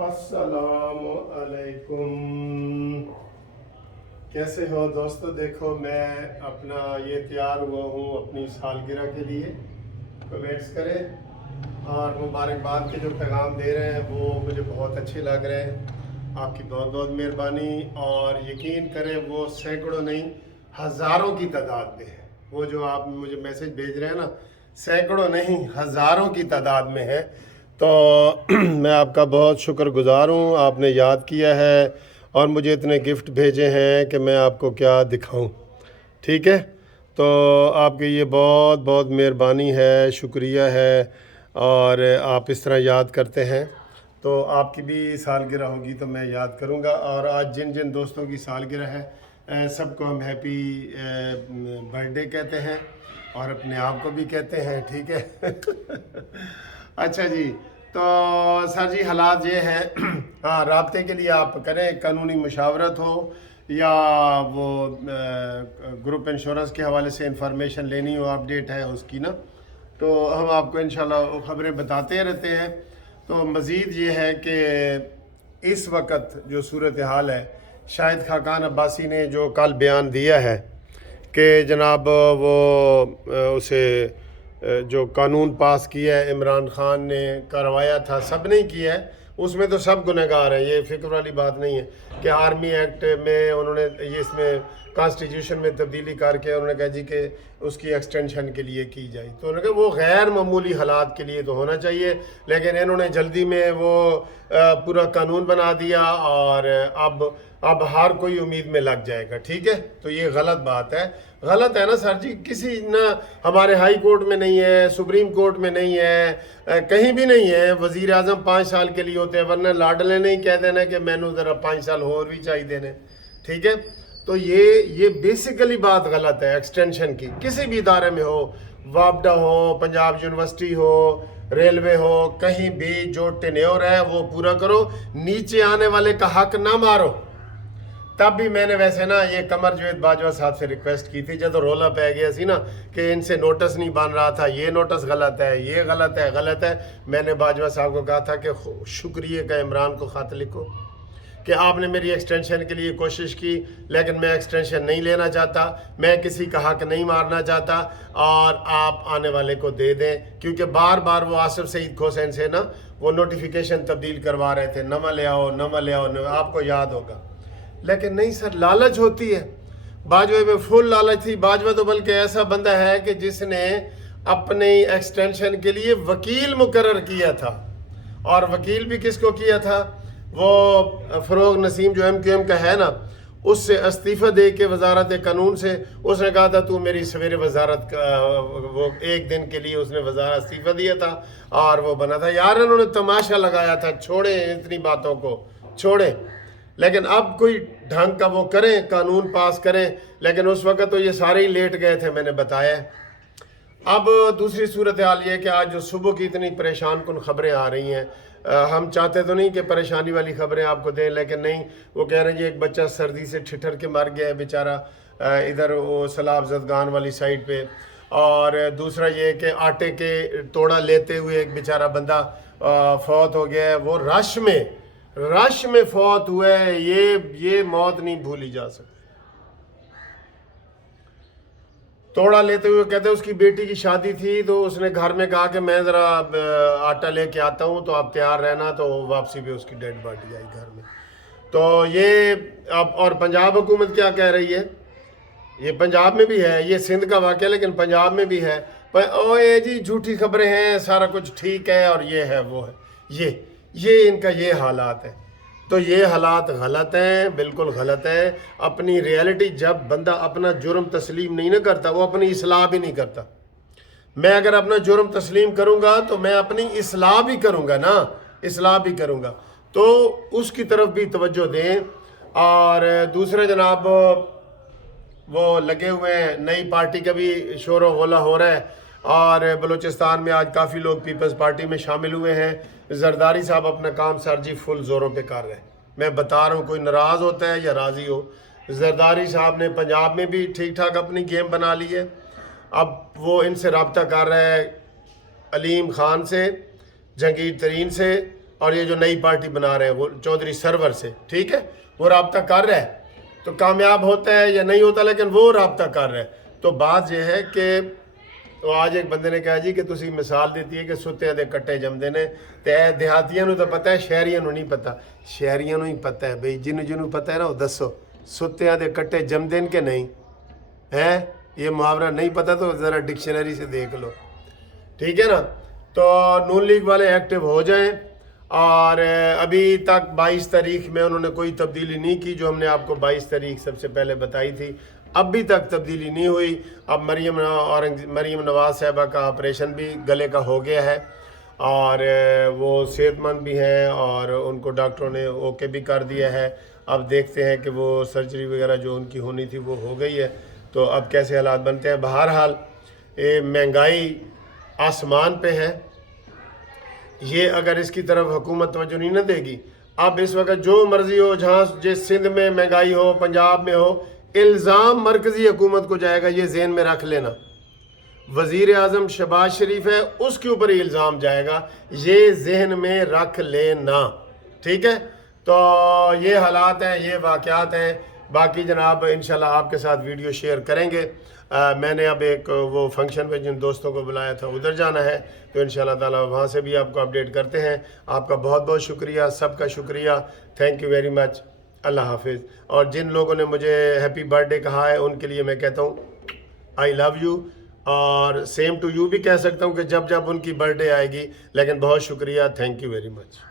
अस्सलाम अलैकुम। कैसे हो दोस्तों? देखो मैं अपना ये तैयार हुआ हूँ अपनी सालगिरह के लिए। कमेंट्स करें और मुबारकबाद के जो पैगाम दे रहे हैं वो मुझे बहुत अच्छे लग रहे हैं। आपकी बहुत बहुत मेहरबानी। और यकीन करें वो सैकड़ों नहीं हज़ारों की तादाद में है। वो जो आप मुझे मैसेज भेज रहे हैं ना, सैकड़ों नहीं हज़ारों की तादाद में है। तो मैं आपका बहुत शुक्रगुजार हूँ, आपने याद किया है और मुझे इतने गिफ्ट भेजे हैं कि मैं आपको क्या दिखाऊं। ठीक है, तो आपकी ये बहुत बहुत मेहरबानी है, शुक्रिया है। और आप इस तरह याद करते हैं तो आपकी भी सालगिरह होगी तो मैं याद करूँगा। और आज जिन जिन दोस्तों की सालगिरह है सबको हम हैप्पी बर्थडे कहते हैं और अपने आप को भी कहते हैं। ठीक है अच्छा जी, तो सर जी हालात ये हैं हाँ, राब्ते के लिए आप करें, कानूनी मशावरत हो या वो ग्रुप इंश्योरेंस के हवाले से इंफॉर्मेशन लेनी हो, अपडेट है उसकी ना, तो हम आपको इंशाल्लाह खबरें बताते रहते हैं। तो मज़ीद ये है कि इस वक्त जो सूरत हाल है, शाहिद खाकान अब्बासी ने जो कल बयान दिया है कि जनाब वो उसे जो कानून पास किया है इमरान खान ने करवाया था, सब नहीं किया है, उसमें तो सब गुनहगार हैं। ये फिक्र वाली बात नहीं है कि आर्मी एक्ट में उन्होंने ये इसमें कॉन्स्टिट्यूशन में तब्दीली करके उन्होंने कहा जी कि उसकी एक्सटेंशन के लिए की जाए। तो उन्होंने कहा वो गैर मामूली हालात के लिए तो होना चाहिए, लेकिन इन्होंने जल्दी में वो पूरा कानून बना दिया और अब हर कोई उम्मीद में लग जाएगा। ठीक है, तो ये गलत बात है। गलत है ना सर जी, किसी ना हमारे हाई कोर्ट में नहीं है, सुप्रीम कोर्ट में नहीं है, कहीं भी नहीं है। वज़ीर आज़म 5 साल के लिए होते हैं, वरना लाडले नहीं कह देना कि मैनू ज़रा 5 साल और भी चाहिए देने। ठीक है, तो ये बेसिकली बात गलत है एक्सटेंशन की। किसी भी इदारे में हो, वापडा हो, पंजाब यूनिवर्सिटी हो, रेलवे हो, कहीं भी जो टेन्योर है वो पूरा करो, नीचे आने वाले का हक ना मारो। तब भी मैंने वैसे ना ये कमर जवेद बाजवा साहब से रिक्वेस्ट की थी जब तो रोला पै गया सी ना कि इनसे नोटिस नहीं बन रहा था, ये नोटिस गलत है, ये गलत है। मैंने बाजवा साहब को कहा था कि शुक्रिया का इमरान को ख़त लिखो कि आपने मेरी एक्सटेंशन के लिए कोशिश की, लेकिन मैं एक्सटेंशन नहीं लेना चाहता, मैं किसी का हक नहीं मारना चाहता और आप आने वाले को दे दें। क्योंकि बार बार वो आसिफ सईद खोसैन से ना वो नोटिफिकेशन तब्दील करवा रहे थे, नमा ले आओ, आपको याद होगा। लेकिन नहीं सर, लालच होती है। बाजवा में फुल लालच थी। बाजवा तो बल्कि ऐसा बंदा है कि जिसने अपनी एक्सटेंशन के लिए वकील मुकर्रर किया था, और वकील भी किसको किया था? वो फ़रोग नसीम जो MQM का है ना, उससे इस्तीफ़ा दे के वजारत कानून से उसने कहा था तू मेरी सवेरे वजारत का वो एक दिन के लिए उसने वजारत इस्तीफ़ा दिया था और वो बना था। यार इन्होंने तमाशा लगाया था, छोड़े इतनी बातों को, छोड़े। लेकिन अब कोई ढंग का वो करें, कानून पास करें, लेकिन उस वक्त तो ये सारे ही लेट गए थे, मैंने बताया। अब दूसरी सूरत हाल ये कि आज जो सुबह की इतनी परेशान कुन ख़बरें आ रही हैं, हम चाहते तो नहीं कि परेशानी वाली ख़बरें आपको दें, लेकिन नहीं, वो कह रहे हैं एक बच्चा सर्दी से ठिठर के मर गया है बेचारा इधर वो सलाब जदगान वाली साइड पे। और दूसरा ये कि आटे के तोड़ा लेते हुए एक बेचारा बंदा फौत हो गया है। वो रश में फौत हुआ है। ये मौत नहीं भूली जा सकती। तोड़ा लेते हुए कहते हैं उसकी बेटी की शादी थी तो उसने घर में कहा कि मैं ज़रा आटा लेके आता हूँ तो आप तैयार रहना, तो वापसी पे उसकी डेड बॉडी आई घर में। तो ये अब और पंजाब हुकूमत क्या कह रही है, ये पंजाब में भी है, ये सिंध का वाक़या लेकिन पंजाब में भी है। ओए जी झूठी खबरें हैं, सारा कुछ ठीक है और ये है वो है, ये इनका ये हालात है। तो ये हालात गलत हैं, बिल्कुल गलत है। अपनी रियलिटी जब बंदा अपना जुर्म तस्लीम नहीं ना करता, वो अपनी इस्लाह भी नहीं करता। मैं अगर अपना जुर्म तस्लीम करूँगा तो मैं अपनी इस्लाह भी करूँगा ना, इस्लाह भी करूँगा, तो उसकी तरफ भी तवज्जो दें। और दूसरे जनाब वो लगे हुए हैं, नई पार्टी का भी शोर व गोला हो रहा है और बलूचिस्तान में आज काफ़ी लोग पीपल्स पार्टी में शामिल हुए हैं। जरदारी साहब अपना काम सर जी फुल ज़ोरों पे कर रहे हैं। मैं बता रहा हूँ, कोई नाराज़ होता है या राज़ी हो, जरदारी साहब ने पंजाब में भी ठीक ठाक अपनी गेम बना ली है। अब वो इनसे रब्ता कर रहा है, अलीम खान से, जहांगीर तरीन से, اور یہ جو نئی پارٹی بنا رہے ہیں وہ چودھری سرور سے، ٹھیک ہے، وہ رابطہ کر رہا ہے تو کامیاب ہوتا ہے یا نہیں ہوتا، لیکن وہ رابطہ کر رہا ہے۔ تو بات یہ ہے کہ تو آج ایک بندے نے کہا جی کہ تسی مثال دیتی ہے کہ ستیاں دے کٹے جمدے نے، تے دیہاتیاں نو تو پتہ ہے، شہریاں نو نہیں پتہ۔ شہریاں نو ہی پتہ ہے بھئی، جنوں پتہ ہے نا وہ دسو ستیاں دے کٹے جمدے کہ نہیں ہے؟ یہ محاورہ نہیں پتہ تو ذرا ڈکشنری سے دیکھ لو، ٹھیک ہے نا۔ تو نون لیگ والے ایکٹیو ہو جائیں، اور ابھی تک 22 تاریخ میں انہوں نے کوئی تبدیلی نہیں کی، جو ہم نے آپ کو 22 تاریخ سب سے پہلے بتائی تھی، ابھی تک تبدیلی نہیں ہوئی۔ اب مریم نواز صاحبہ کا آپریشن بھی گلے کا ہو گیا ہے، اور وہ صحت مند بھی ہیں، اور ان کو ڈاکٹروں نے اوکے بھی کر دیا ہے۔ اب دیکھتے ہیں کہ وہ سرجری وغیرہ جو ان کی ہونی تھی وہ ہو گئی ہے، تو اب کیسے حالات بنتے ہیں۔ بہرحال مہنگائی آسمان پہ ہے، یہ اگر اس کی طرف حکومت توجہ نہیں نہ دے گی، اب اس وقت جو مرضی ہو، جہاں جس سندھ میں مہنگائی ہو، پنجاب میں ہو، الزام مرکزی حکومت کو جائے گا، یہ ذہن میں رکھ لینا۔ وزیر اعظم شہباز شریف ہے، اس کے اوپر ہی الزام جائے گا، یہ ذہن میں رکھ لینا، ٹھیک ہے۔ تو یہ حالات ہیں، یہ واقعات ہیں۔ باقی جناب انشاءاللہ آپ کے ساتھ ویڈیو شیئر کریں گے۔ میں نے اب ایک وہ فنکشن پہ جن دوستوں کو بلایا تھا ادھر جانا ہے، تو انشاءاللہ تعالیٰ وہاں سے بھی آپ کو اپڈیٹ کرتے ہیں۔ آپ کا بہت بہت شکریہ، سب کا شکریہ، تھینک یو ویری مچ، اللہ حافظ۔ اور جن لوگوں نے مجھے ہیپی برتھ ڈے کہا ہے ان کے لیے میں کہتا ہوں آئی لو یو، اور سیم ٹو یو بھی کہہ سکتا ہوں کہ جب جب ان کی برتھ ڈے آئے گی، لیکن بہت شکریہ، تھینک یو ویری مچ۔